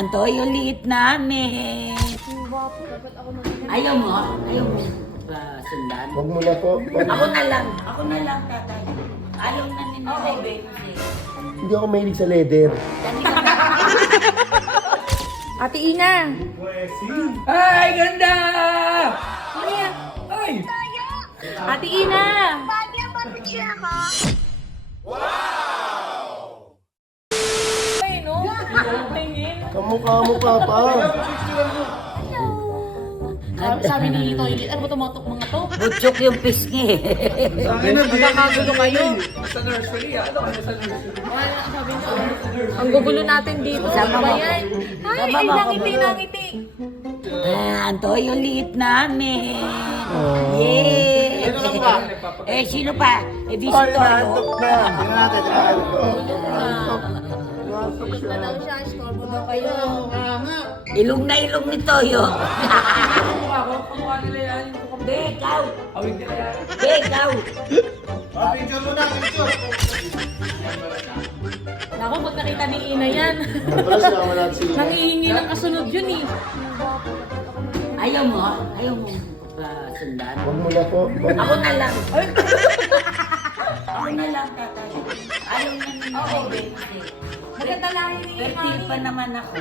Anto, yung liit namin. Ayaw mo? Ayaw mo sundan? Huwag mo na po. Ako na lang, tatay. Ayaw na ni Nanay Benji. Hindi ako mahilig sa leather. Ate Ina! Ay, ganda! Ay! Ate Ina! Ay, no? Tingin. Kamukha mo pa pa. Sabi ni Toilet, ano ba tumatok mga to? Butchok yung pisngi. Magkakagulo kayo. Sa nursery, ano ka sa nursery? Wala, sabi niyo, ang gugulo natin dito. Ano ba yan? Ay, Sama mo ako, nangiti, bro. nangiti. Anto, yung liit namin. Yeah! Eh, sino pa? Eh, di si Ay, Toyo. naantok na. Tingnan natin. Tulog na daw siya, storbo daw kayo. Ilong na ilong ni Toyo. Kamukha nila yan. Begaw! Awig nila yan. Begaw! Picture mo na, picture. Naku, pag nakita ni Ina yan, Wala sila, wala sila. nangihingi ng kasunod yun eh. Ayaw mo? Ayaw mo sundan? Huwag mo na po. Ako na lang. Ako na lang, tatay. Ayaw na ni Nanay Benji. Maganda lahi ni Fertile pa naman ako.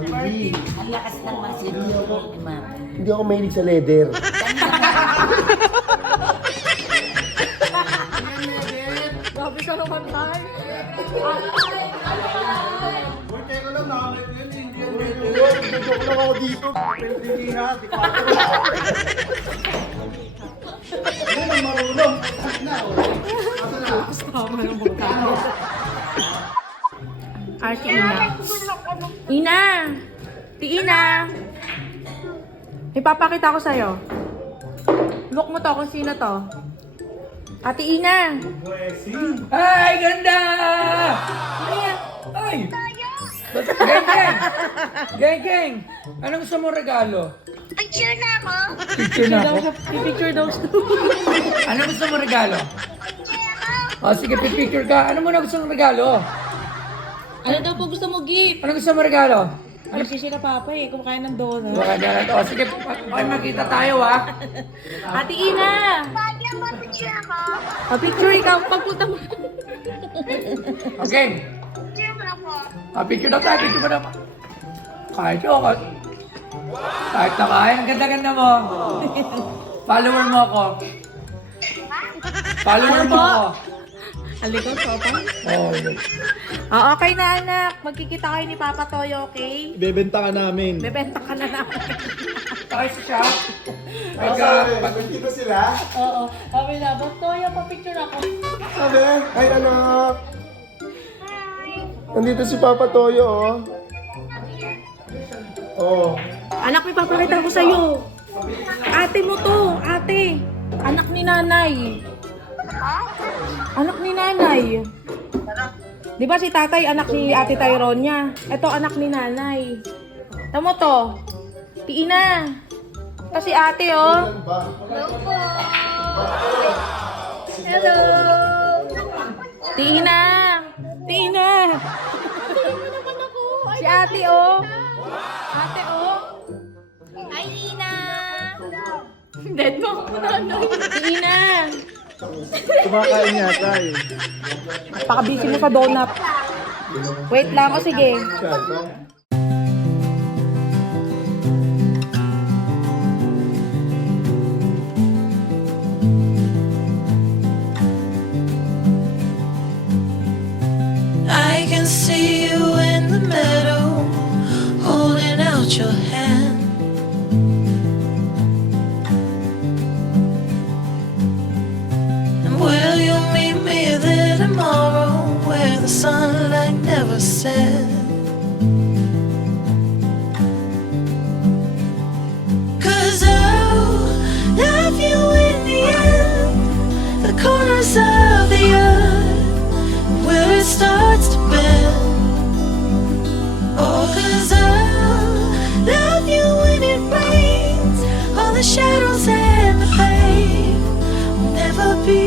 Hindi. Ang lakas ng masin ni Ma'am. Hindi ako mahilig sa leather. Grabe siya naman tayo. Joke lang ako dito. Hindi nga, di ko marunong. Ate Ina. Ina! Ti Ina! Ipapakita ko sa'yo. Look mo to kung sino to. Ate Ina! Ay, ganda! Ano yan? Ay! Geng! Geng! Anong gusto mo regalo? Picture na ako. Picture na ako. Picture daw siya. Anong gusto mo regalo? O, sige, pipicture ka. Ano mo na gusto mong regalo? Ano daw po gusto mo gift? Ano gusto mo regalo? Ano si Papa eh, kumakain ng donut. Baka na O, sige, okay, makita tayo, ha? Ate Ina! Bagay mo picture ako. Picture ikaw, pagpunta mo. Okay. Picture mo ako. Picture na tayo, picture mo na. Kahit yun, kahit na kaya, ang ganda-ganda mo. Follower mo ako. Follower mo ako. Halika, Papa. Oh, Okay na anak, magkikita kayo ni Papa Toyo, okay? Bebenta ka namin. Bebenta ka na namin. tayo sa shop. Hindi ko sila. Oo, sabi na, Boss Toyo, pa-picture ako. Sabi, ay anak. Nandito si Papa Toyo, oh. Oh. Anak, may papakita ko sa'yo. Ate mo to, ate. Anak ni nanay. Anak ni nanay. Di ba si tatay, anak ni ate Tyronia? Ito, anak ni nanay. Tamo to. Tiina. Ito si ate, oh. Hello po. Hello. Tiina. Tiina. Si ate, oh. Ate, oh. Hi, Ina. Dead mo ako nanay. Tiina. Kumakain yata eh. Pakabisi mo sa donut. Wait lang, o sige. I can see you in the meadow, holding out your hand. And will you meet me there tomorrow, where the sunlight never sets? 'Cause I'll love you in the end, the corners of the earth where it starts to bend. Oh, 'cause I'll love you when it rains, all the shadows and the pain will never be